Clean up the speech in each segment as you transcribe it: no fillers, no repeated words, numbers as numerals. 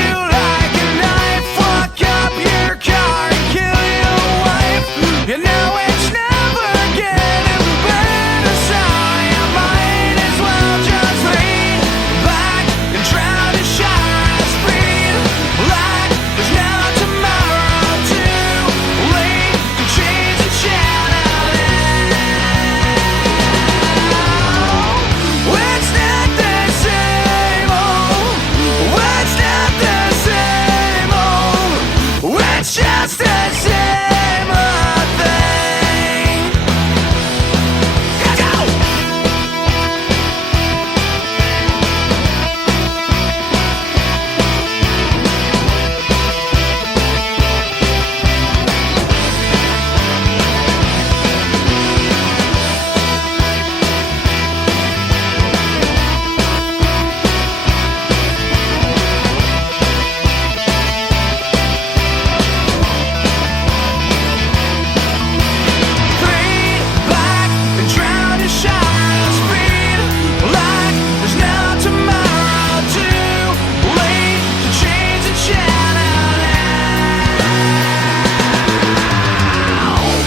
you like a knife, fuck up your car and kill your wife. You know it's never getting better, so you might as well just lean back and try to shine a speed like there's no tomorrow. Too late to change the channel now. It's not the same old. It's not the same old. It's just the same old thing. Let's go! Lean back and try to shine a speed like there's no tomorrow. Too late to change the channel now.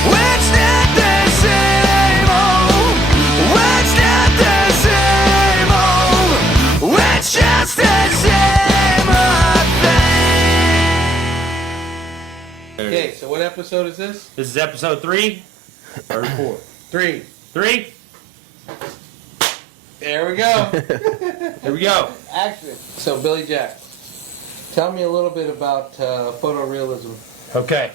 It's not the same old. It's not the same old. It's just the same old thing. Okay, so what episode is this? This is episode 3 or 4. 3. 3. There we go. Here we go. Action. So, Billy Jack, tell me a little bit about photorealism. Okay.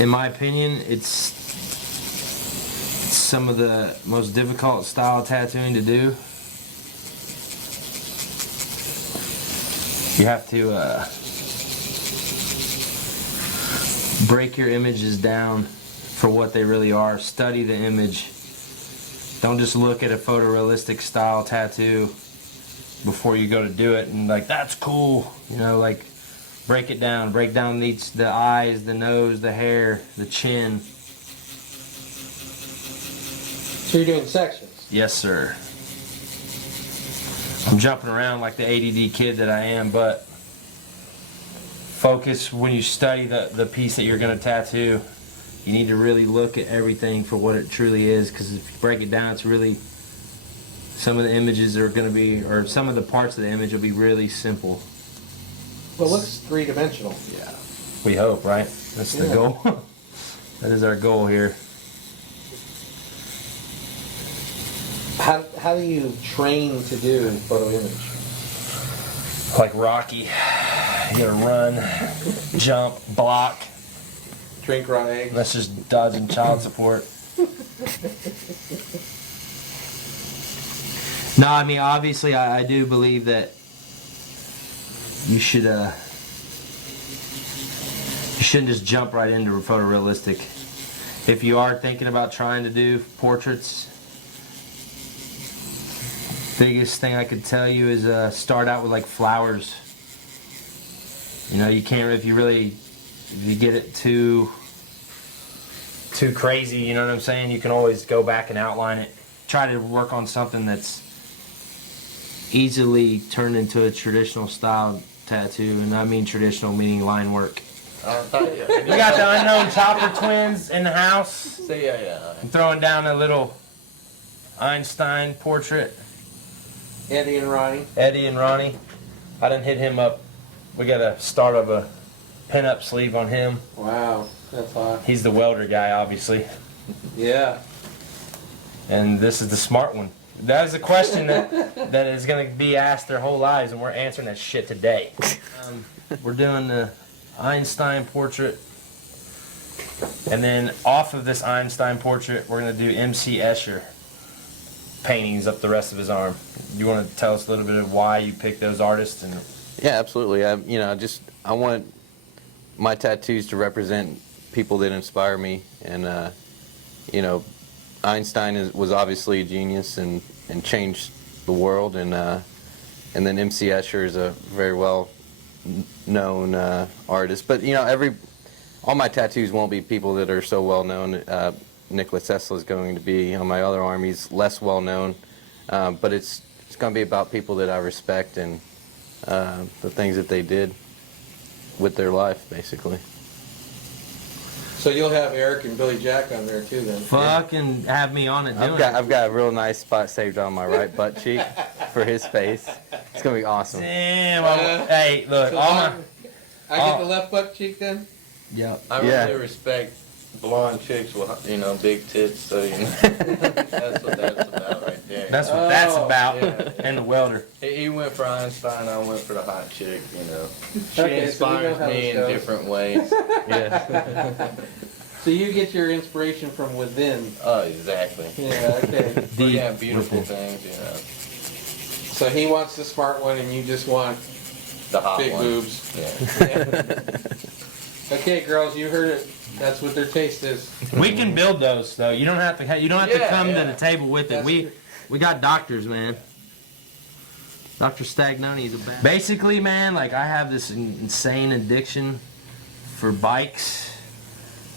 In my opinion, it's some of the most difficult style tattooing to do. You have to break your images down for what they really are. Study the image. Don't just look at a photorealistic style tattoo before you go to do it and like, that's cool. You know, like break it down. Break down the eyes, the nose, the hair, the chin. So you're doing sections. Yes, sir. I'm jumping around like the ADD kid that I am, but focus when you study the piece that you're going to tattoo. You need to really look at everything for what it truly is, because if you break it down, it's really, some of the images are going to be, or some of the parts of the image will be really simple. Well, it looks three-dimensional. Yeah. We hope, right? That's the Yeah. goal. That is our goal here. How do you train to do photo image? Like Rocky. You gotta run, jump, block. Drink raw eggs. That's just dodging child support. No, I mean, obviously, I do believe that you shouldn't just jump right into photorealistic. If you are thinking about trying to do portraits, biggest thing I could tell you is start out with like flowers. You know, you can't, if you get it too crazy, you know what I'm saying, you can always go back and outline it. Try to work on something that's easily turned into a traditional style tattoo, and I mean traditional meaning line work. You got the unknown Chopper twins in the house. Yeah. I'm throwing down a little Einstein portrait. Eddie and Ronnie. Eddie and Ronnie. I done hit him up. We got a start of a pin-up sleeve on him. Wow, that's hot. He's the welder guy, obviously. Yeah. And this is the smart one. That is a question that is going to be asked their whole lives, and we're answering that shit today. We're doing the Einstein portrait. And then off of this Einstein portrait, we're going to do M.C. Escher paintings up the rest of his arm. You want to tell us a little bit of why you picked those artists? And Yeah, absolutely. I want my tattoos to represent people that inspire me, and Einstein was obviously a genius and changed the world, and then M.C. Escher is a very well known artist. But all my tattoos won't be people that are so well known. Nikola Tesla is going to be on my other arm. He's less well known, but it's going to be about people that I respect and the things that they did with their life, basically. So you'll have Eric and Billy Jack on there too then. Fucking have me on it doing I've got a real nice spot saved on my right butt cheek for his face. It's going to be awesome. Damn. Hey, look. So All my, I get the left butt cheek then? yep. I Yeah. really respect blonde chicks with, big tits, so, that's what that's about right there. That's what that's Oh, about. yeah. And the welder. He went for Einstein, I went for the hot chick, She Okay, so we know inspires how me this in goes. different ways. Yeah. So you get your inspiration from within. Oh, exactly. Yeah, okay. Yeah, beautiful things, So he wants the smart one and you just want The hot big one. boobs. Yeah. Okay, girls, you heard it. That's what their taste is. We can build those though. You don't have to. You don't have to Yeah, come yeah. to the table with it. That's We true. we got doctors, man. Dr. Stagnoni is a bad. Basically, man, like I have this insane addiction for bikes,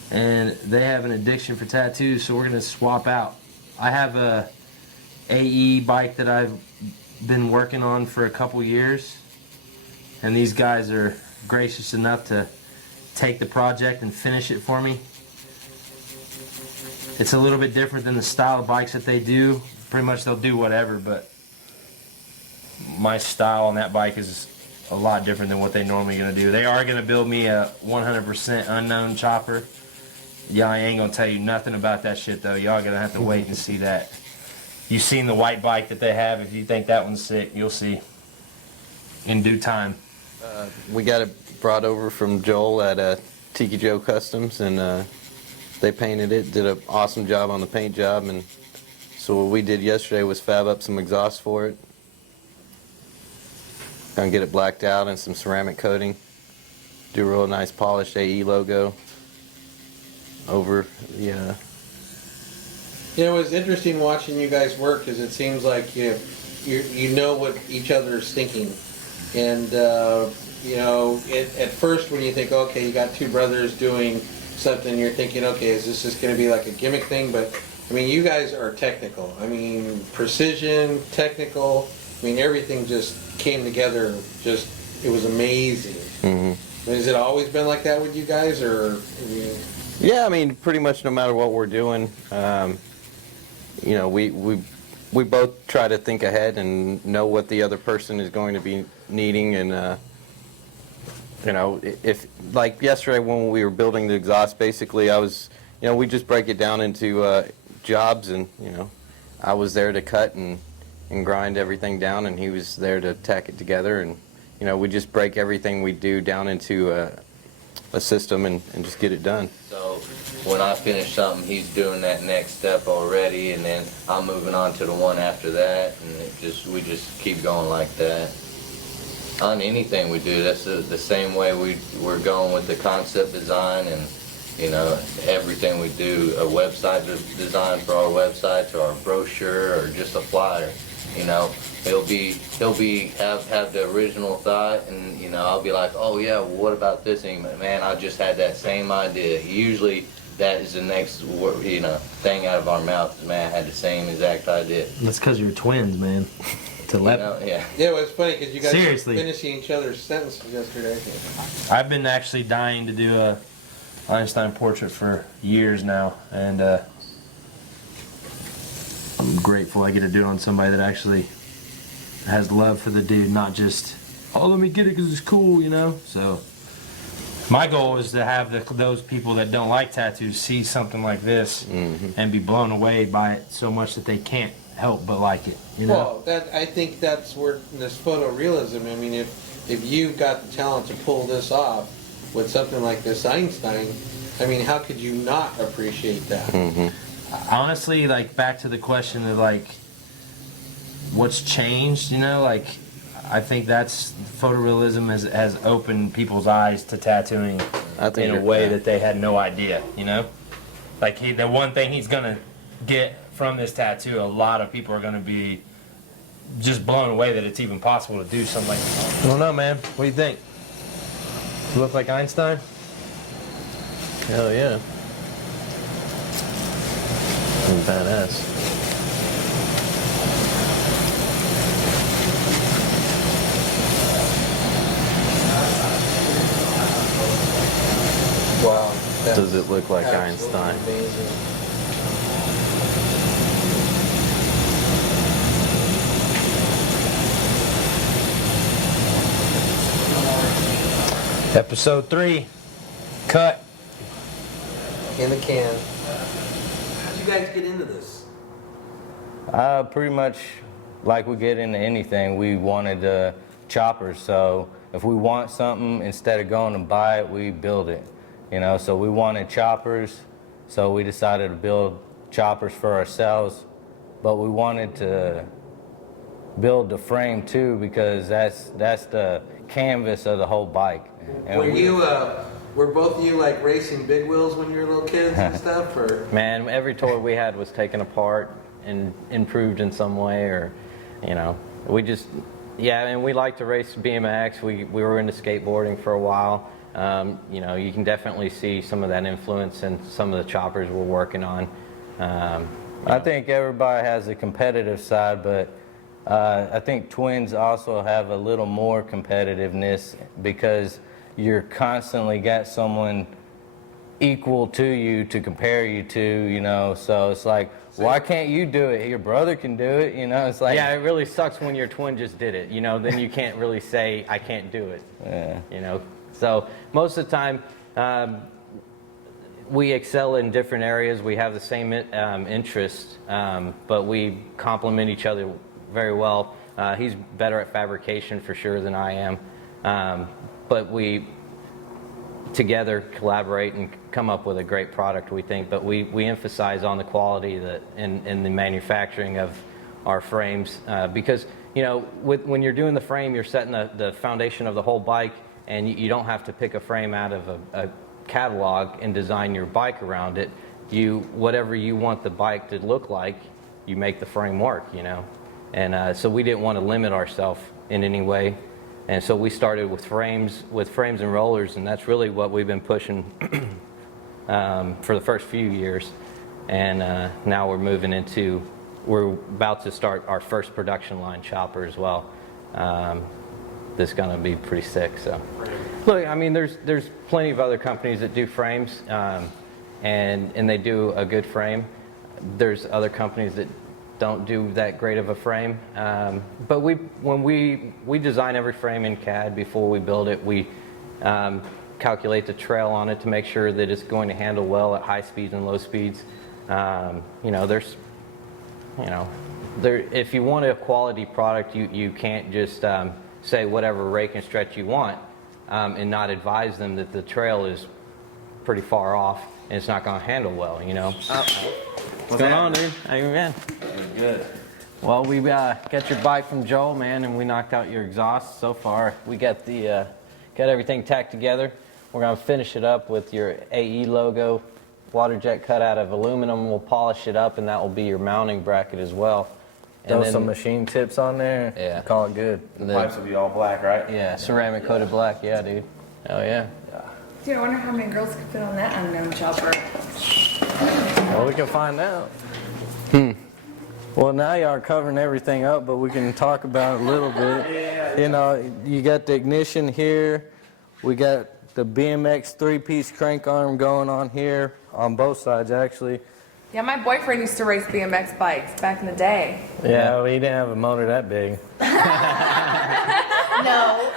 and they have an addiction for tattoos. So we're gonna swap out. I have a AE bike that I've been working on for a couple years, and these guys are gracious enough to take the project and finish it for me. It's a little bit different than the style of bikes that they do. Pretty much they'll do whatever, but my style on that bike is a lot different than what they normally gonna do. They are gonna build me a 100% unknown chopper. Yeah, I ain't gonna tell you nothing about that shit though. Y'all gonna have to wait and see that. You've seen the white bike that they have. If you think that one's sick, you'll see in due time. We got it brought over from Joel at Tiki Joe Customs, and they painted it, did an awesome job on the paint job, and so what we did yesterday was fab up some exhaust for it. Gonna get it blacked out and some ceramic coating. Do a real nice polished AE logo over the It's interesting watching you guys work because it seems like you know what each other is thinking. And, at first when you think, okay, you got two brothers doing something, you're thinking, okay, is this just going to be like a gimmick thing? But, you guys are technical. Precision, technical. Everything just came together. It was amazing. Mm-hmm. Has it always been like that with you guys, or? Yeah, pretty much no matter what we're doing, we both try to think ahead and know what the other person is going to be needing, and if like yesterday when we were building the exhaust, basically we just break it down into jobs, and I was there to cut and grind everything down, and he was there to tack it together, and we just break everything we do down into a system and just get it done. So when I finish something, he's doing that next step already, and then I'm moving on to the one after that, and we just keep going like that. On anything we do, that's the same way we're going with the concept design, and everything we do, a website design for our website, or our brochure, or just a flyer. He'll have the original thought, and I'll be like, oh yeah, well, what about this thing? Man, I just had that same idea. Usually that is the next thing out of our mouth. Man, I had the same exact idea. That's because you're twins, man. Yeah. Yeah, it was funny because you guys Seriously. were finishing each other's sentences yesterday. I've been actually dying to do a Einstein portrait for years now, and I'm grateful I get to do it on somebody that actually has love for the dude, not just, oh, let me get it because it's cool, So my goal is to have those people that don't like tattoos see something like this and be blown away by it so much that they can't help but like it. Well, I think that's where this photorealism. If you've got the talent to pull this off with something like this Einstein, how could you not appreciate that? Mm-hmm. Honestly, back to the question of what's changed, I think that's photorealism has opened people's eyes to tattooing in a way that they had no idea, the one thing he's gonna get from this tattoo, a lot of people are gonna be just blown away that it's even possible to do something like that. I don't know, man. What do you think? You look like Einstein? Hell yeah. Badass. Does it look like Einstein? Amazing. Episode 3. Cut. In the can. How'd you guys get into this? Pretty much like we get into anything, we wanted choppers. So if we want something, instead of going and buy it, we build it. You know, so we wanted choppers, so we decided to build choppers for ourselves. But we wanted to build the frame too, because that's the canvas of the whole bike. And were both of you like racing big wheels when you were little kids and stuff, or? Man, every toy we had was taken apart and improved in some way, or, you know, we just, yeah, and we like to race BMX. We were into skateboarding for a while. You know, you can definitely see some of that influence in some of the choppers we're working on. I think everybody has a competitive side, but I think twins also have a little more competitiveness because you're constantly got someone equal to you to compare you to, you know, so it's like, why can't you do it? Your brother can do it, you know, it's like... Yeah, it really sucks when your twin just did it, you know, then you can't really say, I can't do it, Yeah. you know. So most of the time, we excel in different areas. We have the same interest, but we complement each other very well. He's better at fabrication for sure than I am, but we together collaborate and come up with a great product, we think. But we emphasize on the quality that in the manufacturing of our frames, because, you know, when you're doing the frame, you're setting the foundation of the whole bike, and you don't have to pick a frame out of a catalog and design your bike around it. Whatever you want the bike to look like, you make the frame work, you know. And so we didn't want to limit ourselves in any way. And so we started with frames and rollers, and that's really what we've been pushing for the first few years. And now we're about to start our first production line chopper as well. That's gonna be pretty sick. So, look, I mean, there's plenty of other companies that do frames, and they do a good frame. There's other companies that don't do that great of a frame, but when we design every frame in CAD before we build it, we calculate the trail on it to make sure that it's going to handle well at high speeds and low speeds. You know, if you want a quality product, you can't just say whatever rake and stretch you want, and not advise them that the trail is pretty far off and it's not going to handle well, you know. What's going on, dude? How you been? Good. Well, we got your bike from Joel, man, and we knocked out your exhaust so far. We got got everything tacked together. We're gonna finish it up with your AE logo, water jet cut out of aluminum. We'll polish it up, and that will be your mounting bracket as well. And Throw then, some machine tips on there, Yeah. call it good. The pipes will be all black, right? yeah, ceramic coated black. Yeah, dude. Oh yeah. Dude, I wonder how many girls could fit on that unknown chopper. Well, we can find out. Well, now y'all are covering everything up, but we can talk about it a little bit. You know, you got the ignition here. We got the BMX 3-piece crank arm going on here, on both sides, actually. Yeah, my boyfriend used to race BMX bikes back in the day. Yeah, well, he didn't have a motor that big. No.